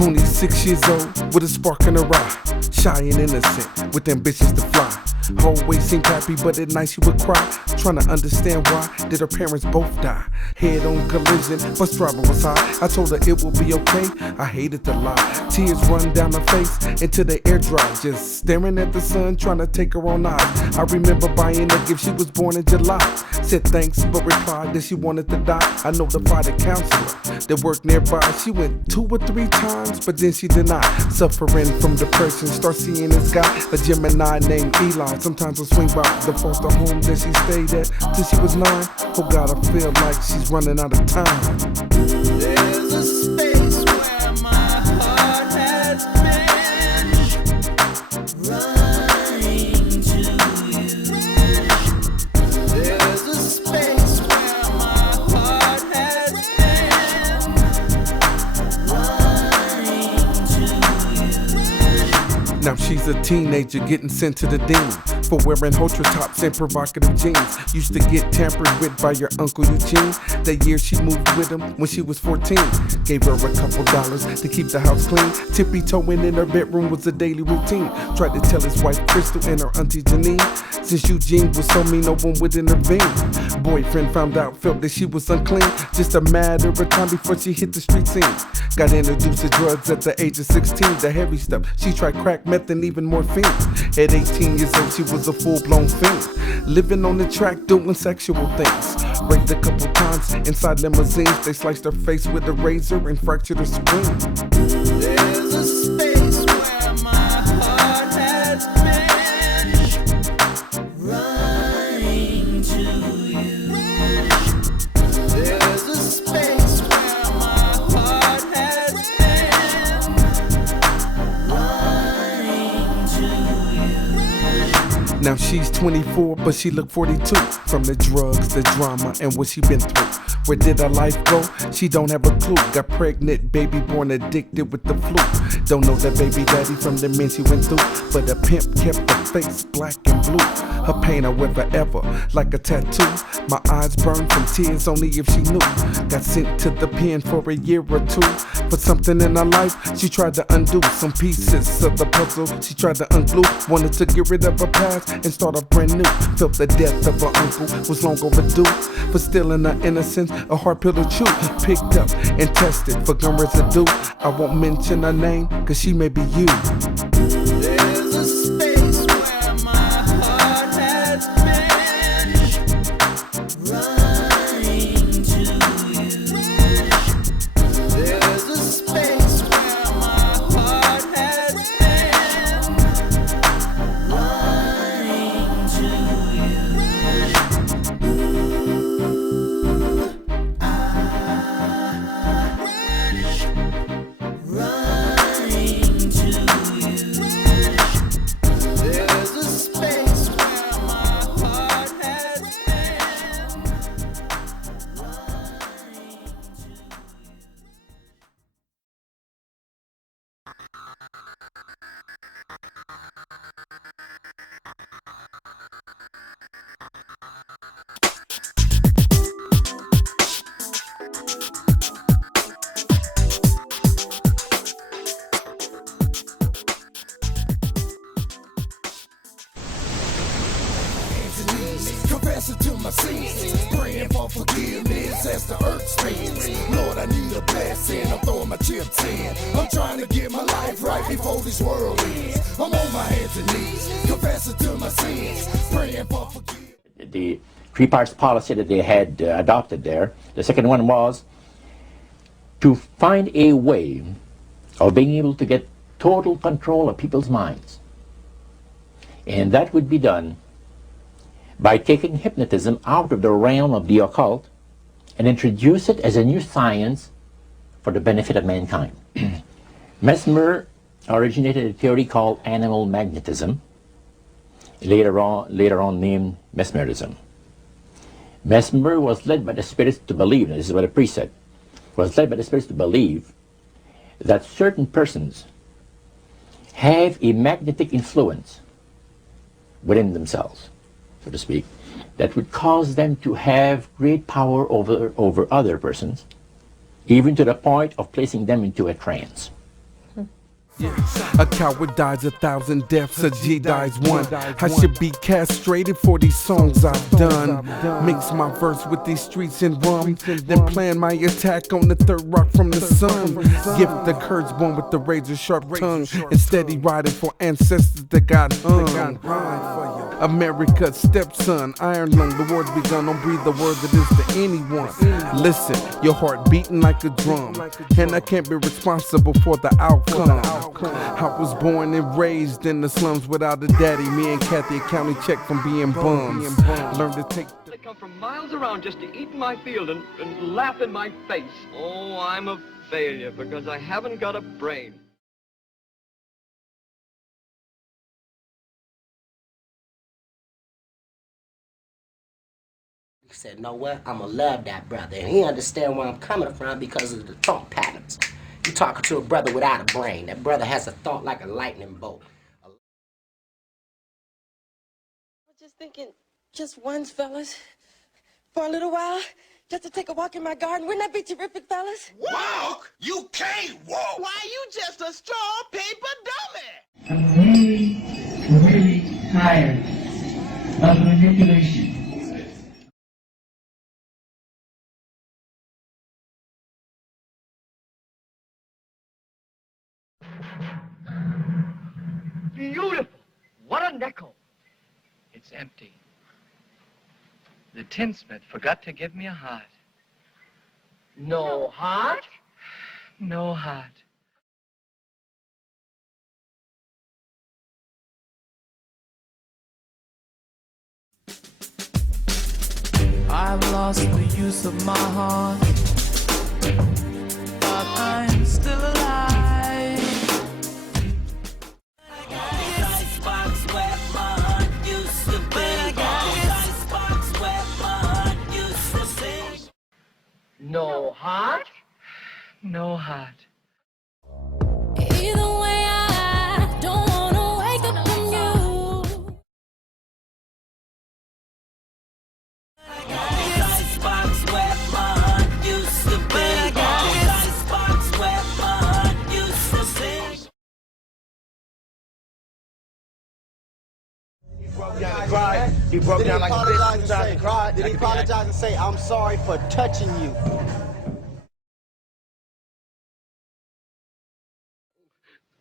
Only 6 years old, with a spark in her eye. Shy and innocent, with ambitions to fly. Always seemed happy, but at night she would cry. Trying to understand why did her parents both die. Head on collision, bus driver was high. I told her it will be okay, I hated to lie. Tears run down her face into the air dry. Just staring at the sun, trying to take her own eyes. I remember buying a gift, she was born in July. Said thanks, but replied that she wanted to die. I notified a counselor that worked nearby. She went 2 or 3 times, but then she denied. Suffering from depression, start seeing this guy, a Gemini named Eli. Sometimes I swing by the foster home that she stayed at till she was 9. Oh God, I feel like she's running out of time. There's a space where my heart has been, running to you. There's a space where my heart has been, running to you. Now she's a teenager getting sent to the dean for wearing Ultra tops and provocative jeans. Used to get tampered with by your Uncle Eugene. That year she moved with him when she was 14. Gave her a couple dollars to keep the house clean. Tippy-toeing in her bedroom was a daily routine. Tried to tell his wife Crystal and her auntie Janine. Since Eugene was so mean, no one would intervene. Boyfriend found out, felt that she was unclean. Just a matter of time before she hit the street scene. Got introduced to drugs at the age of 16, the heavy stuff. She tried crack, meth, and even morphine. At 18 years old, she was a full-blown fiend. Living on the track, doing sexual things. Raped a couple times inside limousines. They sliced her face with a razor and fractured her spleen. There's a space where my heart has been, running to you. There's a space where my heart has been, running to you. Now she's 24, but she look 42. From the drugs, the drama, and what she been through. Where did her life go? She don't have a clue. Got pregnant, baby born addicted with the flu. Don't know the baby daddy from the men she went through. But a pimp kept her face black and blue. Her pain, however, ever, like a tattoo. My eyes burned from tears, only if she knew. Got sent to the pen for a year or 2. For something in her life, she tried to undo. Some pieces of the puzzle she tried to unglue. Wanted to get rid of her past and start off brand new. Felt the death of her uncle was long overdue. But still in her innocence, a hard pill to chew. Picked up and tested for gun residue. I won't mention her name, cause she may be you. There's a space where my heart has been, running to you. There's a space where my heart has been, running to you. Running to you. There's a space where my heart has been, running to you. Confessing to my sins, praying for forgiveness as the earth spins. Lord, I need a blessing, I'm throwing my chips in. I'm trying to get my life right before this world ends. I'm on my hands and knees, confessing to my sins, praying for forgiveness. The 3 parts policy that they had adopted there. The second one was to find a way of being able to get total control of people's minds. And that would be done by taking hypnotism out of the realm of the occult and introduce it as a new science for the benefit of mankind. Mesmer originated a theory called animal magnetism, later on named mesmerism. Mesmer was led by the spirits to believe, and this is what a priest said, was led by the spirits to believe that certain persons have a magnetic influence within themselves, so to speak, that would cause them to have great power over other persons, even to the point of placing them into a trance. A coward dies 1,000 deaths, a G dies one. I should be castrated for these songs I've done. Mix my verse with these streets and rum, then plan my attack on the third rock from the sun. Gift the curse born with the razor sharp tongue, and steady riding for ancestors that got hung. America's stepson, iron lung, the war's begun. Don't breathe the word that is to anyone. Listen, your heart beating like a drum, and I can't be responsible for the outcome. I was born and raised in the slums without a daddy. Me and Kathy a county check from being bums. Learned to take. They come from miles around just to eat in my field and laugh in my face. Oh, I'm a failure because I haven't got a brain. He said, know what? I'ma love that brother. And he understand where I'm coming from because of the thought patterns. You talking to a brother without a brain. That brother has a thought like a lightning bolt. I was just thinking, just once, fellas, for a little while, just to take a walk in my garden. Wouldn't that be terrific, fellas? Walk? You can't walk. Why, you just a straw paper dummy. I'm very tired of manipulation. Beautiful. What a nickel. It's empty. The tinsmith forgot to give me a heart. No heart? No heart. I've lost the use of my heart, but I'm still alive. No heart? No heart. Either way, I don't wanna wake up from you. I got this icebox where my heart used to be. I got this icebox where my heart used to sing. He broke down like a bitch. Did he apologize and say, I'm sorry for touching you?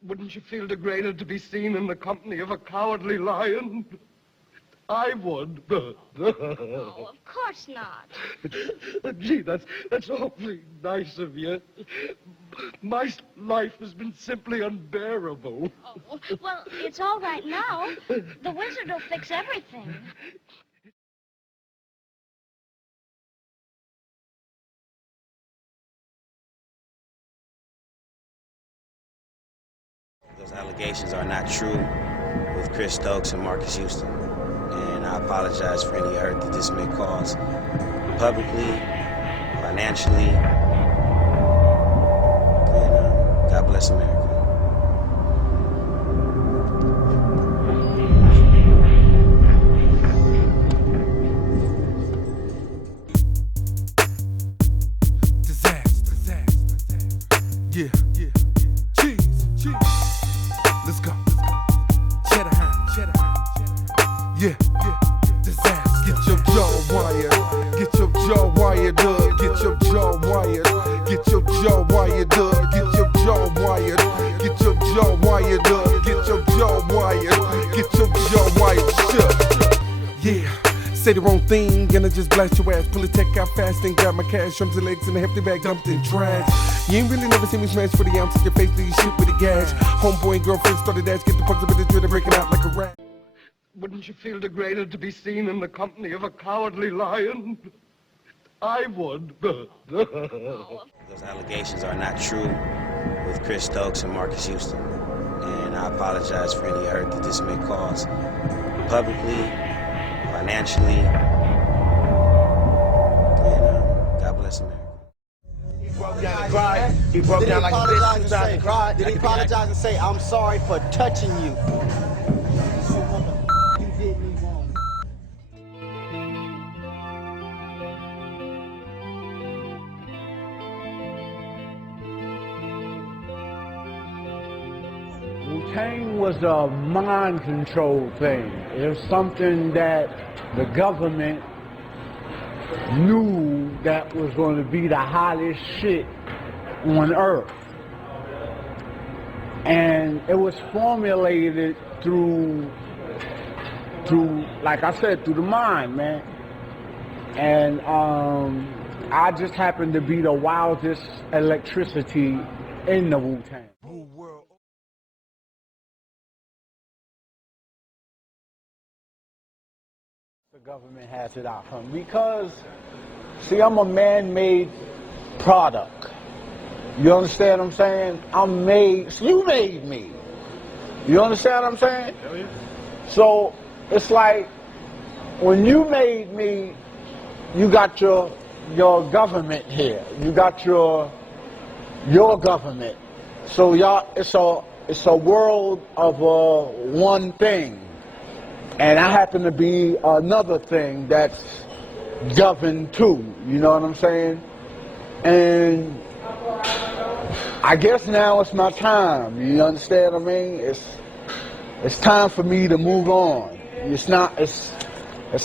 Wouldn't you feel degraded to be seen in the company of a cowardly lion? I would. Oh, of course not. Gee, that's awfully nice of you. My life has been simply unbearable. Oh, well, it's all right now. The wizard will fix everything. Those allegations are not true with Chris Stokes and Marcus Houston. And I apologize for any hurt that this may cause publicly, financially, and God bless America. Yeah, yeah, cheese. Let's go. Cheddar Hound. Yeah, disaster. Get your jaw wired. Get your jaw wired up. Get your jaw wired. Get your jaw wired up. Get your jaw wired. Get your jaw wired up. Get your jaw wired. Get your jaw wired shut. Yeah. Say the wrong thing and I just blast your ass. Pull a tech out fast and grab my cash. Drums and legs in a hefty bag dumped in trash. You ain't really never seen me smash for the ounce of your face. Do you shit with a gash? Homeboy and girlfriend started dash. Get the pucks up in the drill, breaking out like a rat. Wouldn't you feel degraded to be seen in the company of a cowardly lion? I would. Those allegations are not true with Chris Stokes and Marcus Houston. And I apologize for any hurt that this may cause publicly, financially, and God bless America. He broke down and cried. He broke down like a bitch. Did he apologize and say, I'm sorry for touching you? You did me wrong. Wu-Tang was a mind control thing. It was something that the government knew that was going to be the hottest shit on earth. And it was formulated through, like I said, through the mind, man. And I just happened to be the wildest electricity in the Wu-Tang. The government has it out from because, see, I'm a man-made product. You understand what I'm saying? I'm made, so you made me. You understand what I'm saying? Hell yeah. So it's like when you made me, you got your government here. You got your government. So y'all, it's a world of one thing. And I happen to be another thing that's governed too. You know what I'm saying? And I guess now it's my time. You understand what I mean? It's time for me to move on. It's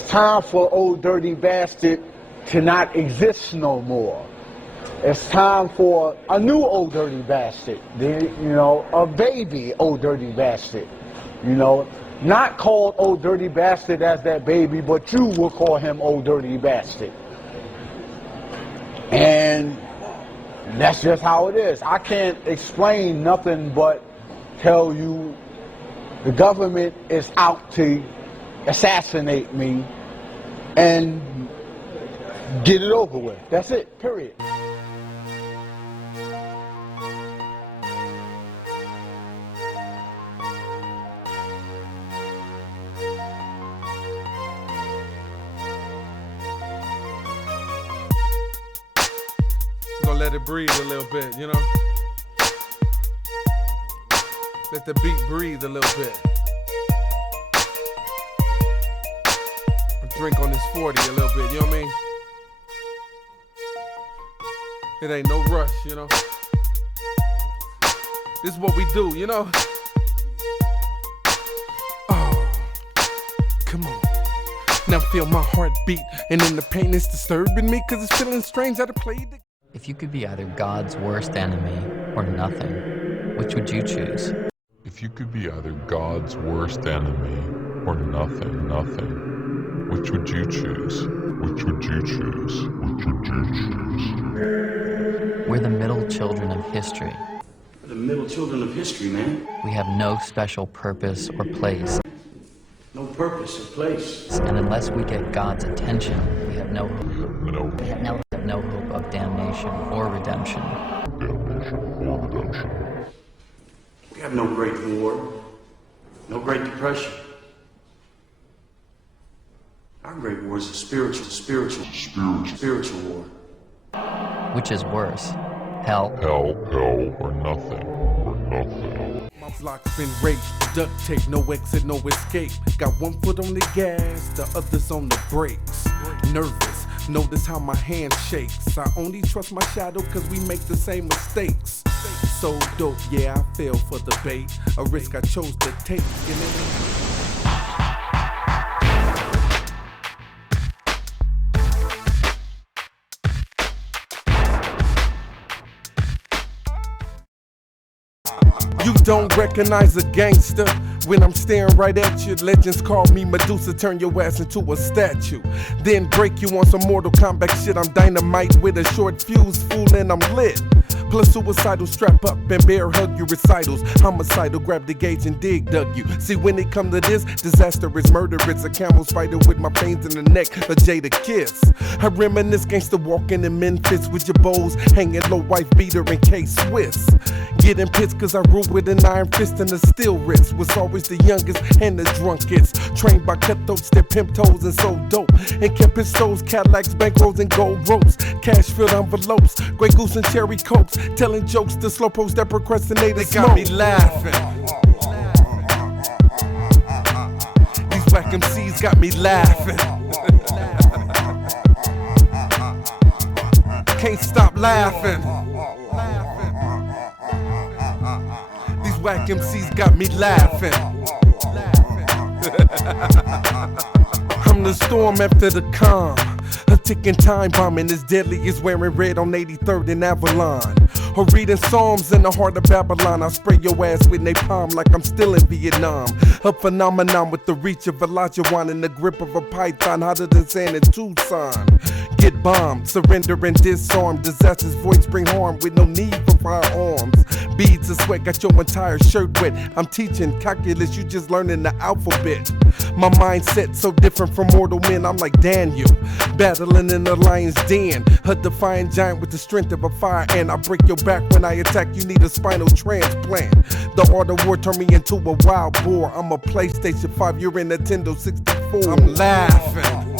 time for Old Dirty Bastard to not exist no more. It's time for a new Old Dirty Bastard. You know, a baby Old Dirty Bastard. You know, not called Old Dirty Bastard as that baby, but you will call him Old Dirty Bastard. And that's just how it is. I can't explain nothing but tell you the government is out to assassinate me and get it over with. That's it, period. Gonna let it breathe a little bit, you know? Let the beat breathe a little bit. Drink on this 40 a little bit, you know what I mean? It ain't no rush, you know? This is what we do, you know? Oh, come on. Now feel my heartbeat, and then the pain is disturbing me, cause it's feeling strange that I played the... If you could be either God's worst enemy or nothing, which would you choose? If you could be either God's worst enemy or nothing, which would you choose? Which would you choose? Which would you choose? We're the middle children of history. We're the middle children of history, man. We have no special purpose or place. No purpose or place. And unless we get God's attention, we have no hope. We have no hope of damnation or redemption. We have no great war, no great depression. Our great war is a spiritual war. Which is worse, hell? Hell, or nothing. My block's been raped, duct tape, no exit, no escape. Got one foot on the gas, the other's on the brakes. Nervous, notice how my hand shakes. I only trust my shadow cause we make the same mistakes. So dope, yeah, I fell for the bait. A risk I chose to take. You don't recognize a gangster when I'm staring right at you. Legends call me Medusa, turn your ass into a statue. Then break you on some Mortal Kombat shit. I'm dynamite with a short fuse, fool, and I'm lit. Plus suicidal, strap up and bear hug your recitals. Homicidal, grab the gauge and dig dug you. See, when it come to this, disaster is murder. It's a camel's fighter with my veins in the neck, a Jada kiss. I reminisce gangsta walking in Memphis with your bows hanging low, wife beater and K-Swiss. Getting pissed cause I rule with an iron fist and a steel wrist. Was always the youngest and the drunkest. Trained by cutthroats that pimp toes and so dope. And kept pistols, Cadillacs, bankrolls and gold ropes. Cash filled envelopes, Grey Goose and cherry cokes. Telling jokes to slowpokes that procrastinators got me laughing. These black MCs got me laughing. Can't stop laughing. These whack MCs got me laughing. I'm the storm after the calm. A ticking time bomb and as deadly as wearing red on 83rd and Avalon. Or reading Psalms in the heart of Babylon. I spray your ass with napalm like I'm still in Vietnam. A phenomenon with the reach of Elijah Wan and the grip of a python, hotter than sand in Tucson. Get bombed, surrender and disarm. Disaster's voice bring harm with no need for firearms. Beads of sweat got your entire shirt wet. I'm teaching calculus, you just learning the alphabet. My mindset so different from mortal men, I'm like Daniel, battling in the lion's den. A defiant giant with the strength of a fire ant. I break your back when I attack, you need a spinal transplant. The art of war turned me into a wild boar. I'm a PlayStation 5, you're a Nintendo 64. I'm laughing,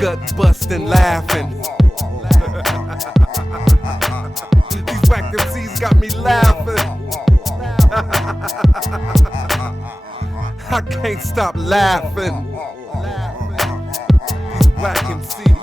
gut busting, laughing. These whack MCs got me laughing. I can't stop laughing. These whack MCs.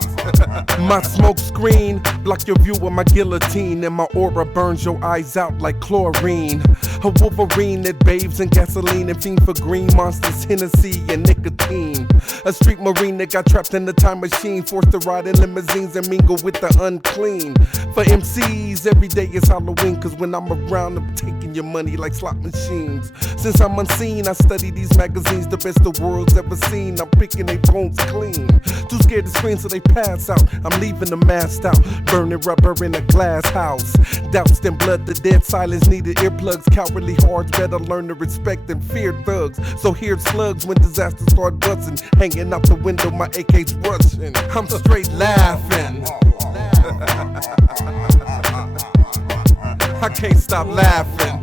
My smoke screen block your view of my guillotine, and my aura burns your eyes out like chlorine. A Wolverine that bathes in gasoline and fiend for green monsters, Hennessy and nicotine. A street marine that got trapped in the time machine, forced to ride in limousines and mingle with the unclean. For MCs, every day is Halloween, cause when I'm around, I'm taking your money like slot machines. Since I'm unseen, I study these magazines, the best the world's ever seen. I'm picking their bones clean. Too scared to scream so they pass out. I'm leaving them masked out, burning rubber in a glass house. Doused in blood, the dead silence needed earplugs. Cowardly hearts better learn to respect and fear thugs. So hear slugs when disasters start busting. Hanging out the window, my AK's rushing. I'm straight laughing. I can't stop laughing.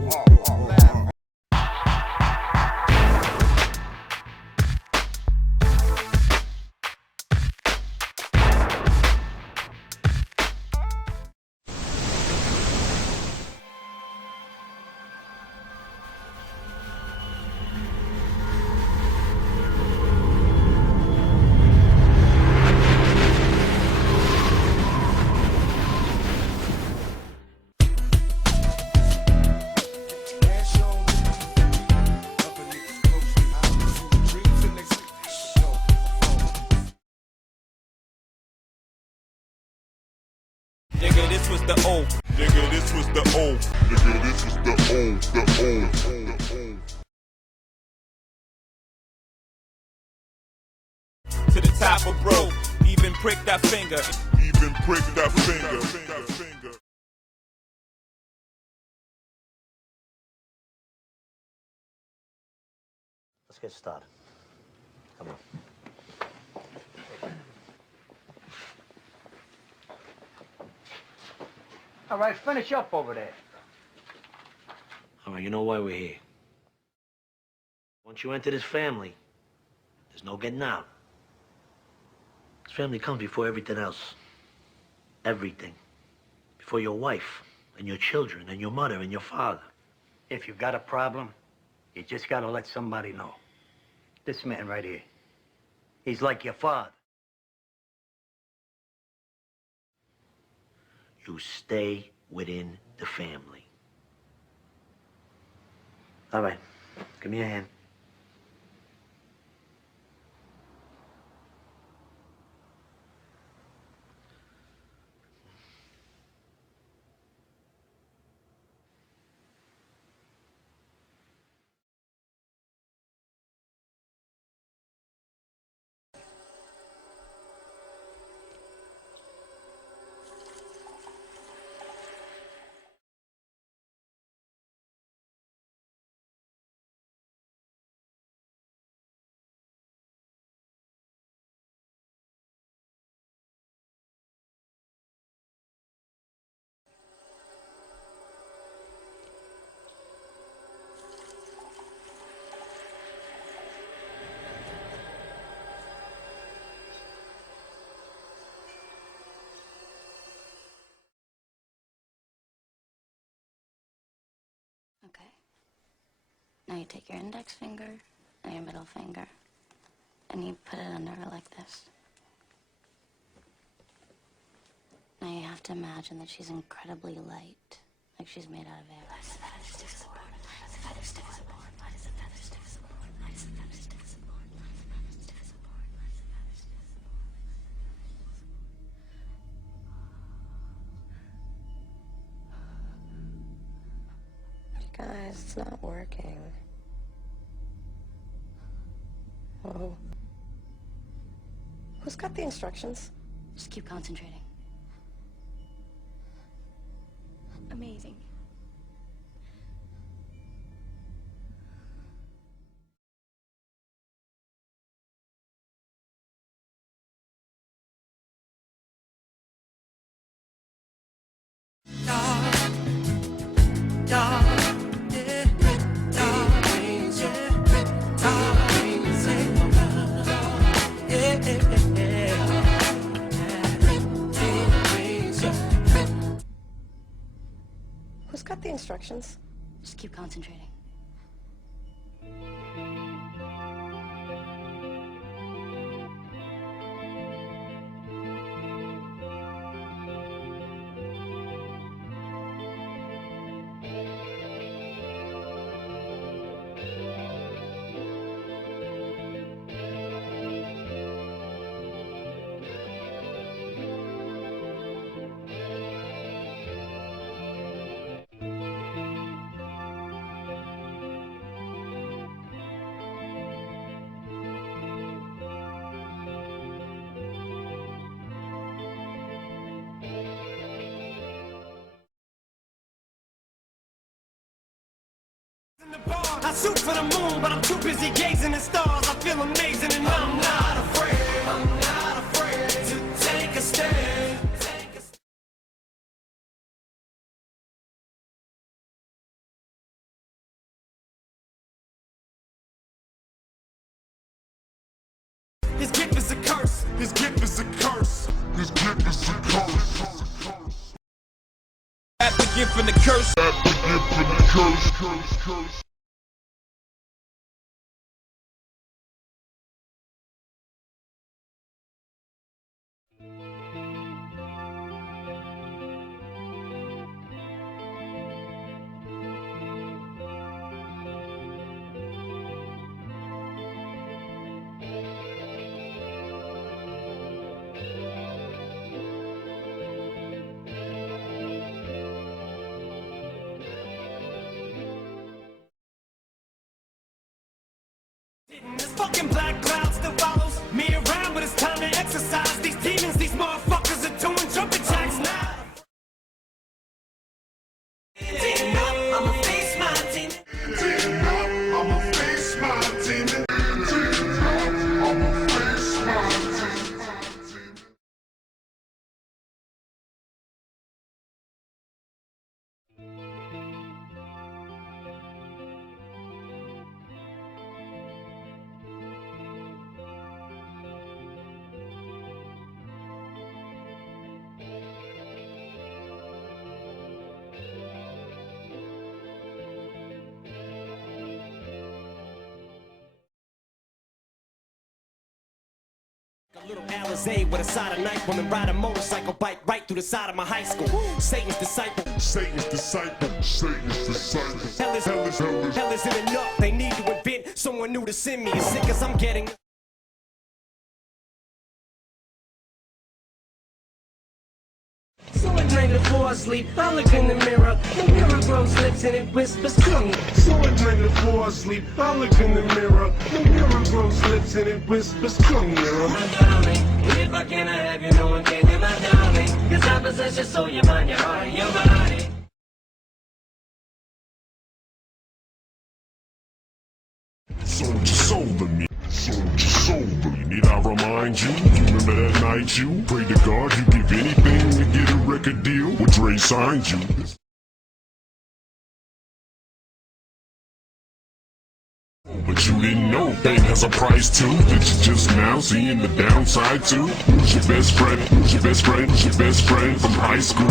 Nigga, this was the old. Nigga, this was the old. Nigga, this was the old. To the top of broke, even prick that finger. Even prick that finger. Let's get started. Come on. All right, finish up over there. All right, you know why we're here. Once you enter this family, there's no getting out. This family comes before everything else. Everything. Before your wife and your children and your mother and your father. If you've got a problem, you just gotta let somebody know. This man right here, he's like your father. You stay within the family. All right, give me a hand. Okay. Now you take your index finger and your middle finger, and you put it under her like this. Now you have to imagine that she's incredibly light. Like she's made out of air. Guys, it's not working. Oh. Who's got the instructions? Just keep concentrating. Amazing. Who's got the instructions? Just keep concentrating. I shoot for the moon, but I'm too busy gazing at stars. I feel amazing and I'm not afraid. I'm not afraid to take a stand. His gift is a curse. His gift is a curse. His gift is a curse. At the gift and the curse. At the gift and the curse. This fucking black cloud still follows me around, but it's time to exercise these demons. These motherfuckers are doing jumping jacks now. I'ma face my demon. I'ma face my demon. I'ma face my demon. A little Alizé with a side of knife, woman ride a motorcycle bike right through the side of my high school. Satan's disciple. Satan's disciple. Satan's disciple. Hell isn't enough. They need to invent someone new to send me. As sick as I'm getting. So I drink before I sleep. I look in the mirror. The mirror grows lips and it whispers to me. So I drink before I sleep. I look in the mirror. The mirror grows lips and it whispers to me. My darling, if I cannot have you, no one can. You're my darling. 'Cause I possess your soul, your mind, your heart, and your body. Sold your soul to me. Sold your soul to me. Need I remind you? You remember that night you prayed to God you give anything to get a record deal? Well, Dre signed you. But you didn't know fame has a price too. Did you just now seeing the downside too? Who's your best friend? Who's your best friend? Who's your best friend from high school?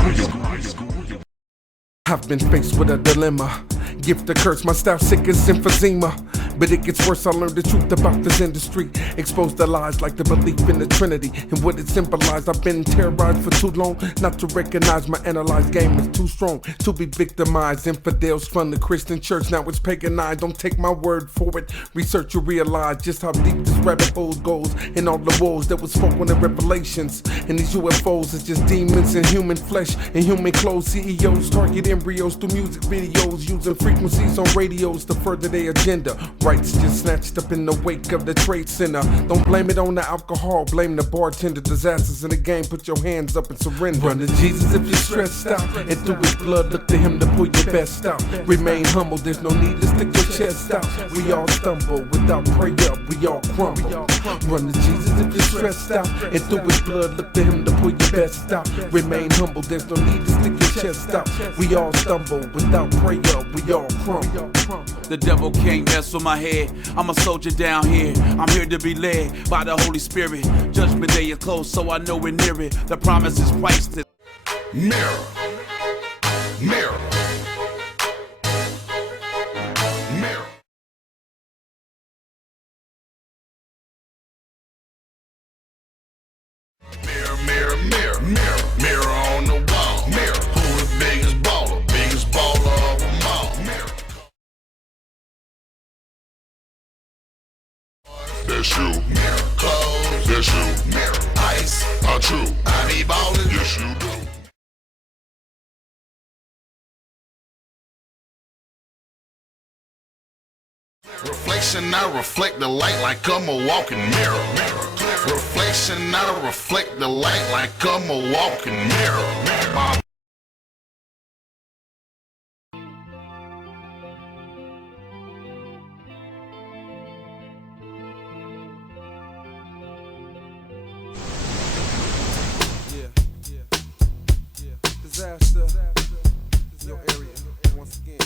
I've been faced with a dilemma. Gift or curse, my style sick as emphysema. But it gets worse, I learned the truth about this industry. Exposed the lies like the belief in the Trinity and what it symbolized. I've been terrorized for too long not to recognize my analyzed game is too strong to be victimized. Infidels from the Christian church, now it's paganized. Don't take my word for it. Research, you realize just how deep this rabbit hole goes. And all the walls that was spoken in Revelations. And these UFOs is just demons in human flesh and human clothes. CEOs target embryos through music videos, using frequencies on radios to further their agenda. Rights just snatched up in the wake of the Trade Center. Don't blame it on the alcohol, blame the bartender. Disasters in the game, put your hands up and surrender. Run to Jesus if you're stressed out, and through his blood look to him to pull your best out. Remain humble, there's no need to stick your chest out. We all stumble, without prayer we all crumble. Run to Jesus if you're stressed out, and through his blood look to him to pull your best out. Remain humble, there's no need to stick your chest out. We all stumble, without prayer we all crumble. The devil can't mess with my head. I'm a soldier down here. I'm here to be led by the Holy Spirit. Judgment day is close, so I know we're near it. The promise is Christ. Mirror. Mirror. Mirror. Mirror, mirror, mirror, mirror, mirror on the wall. Mirror, who the biggest baller? Biggest baller of them all. Mirror. That's you. Mirror. Clothes. That's you. Mirror. Ice. Are true. I be ballin'. Yes, you do. Reflection, I reflect the light like I'm a walking mirror. Reflection, I reflect the light like I'm a walking mirror. Disaster in your area once again.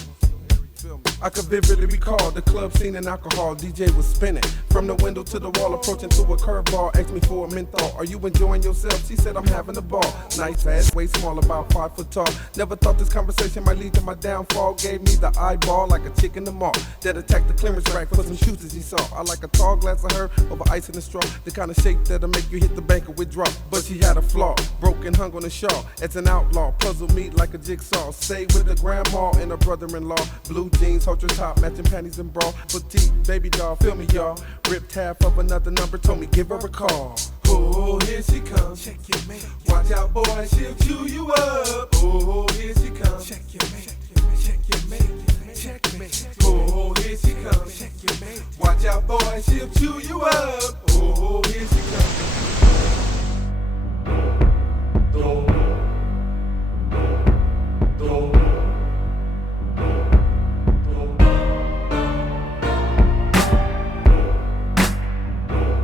I could vividly recall the club scene and alcohol. DJ was spinning from the window to the wall, approaching through a curveball. Asked me for a menthol. Are you enjoying yourself? She said I'm having a ball. Nice ass, way small, about 5 foot tall. Never thought this conversation might lead to my downfall. Gave me the eyeball like a chick in the mall that attacked the clearance rack for some shoes that she saw. I like a tall glass of her over ice in the straw, the kind of shape that'll make you hit the bank and withdraw. But she had a flaw, broken, hung on the shawl. As an outlaw, puzzle me like a jigsaw. Stay with the grandma and her brother-in-law. Blue jeans, ultra top, matching panties and bra. Petite baby doll, feel me y'all. Ripped half of another number, told me give her a call. Oh, here she comes. Check your mate. Watch out, boy, she'll chew you up. Oh, here she comes. Check your mate. Check your mate. Check mate. Oh, here she comes. Check your mate. Watch out, boy, she'll chew you up. Oh, here she comes.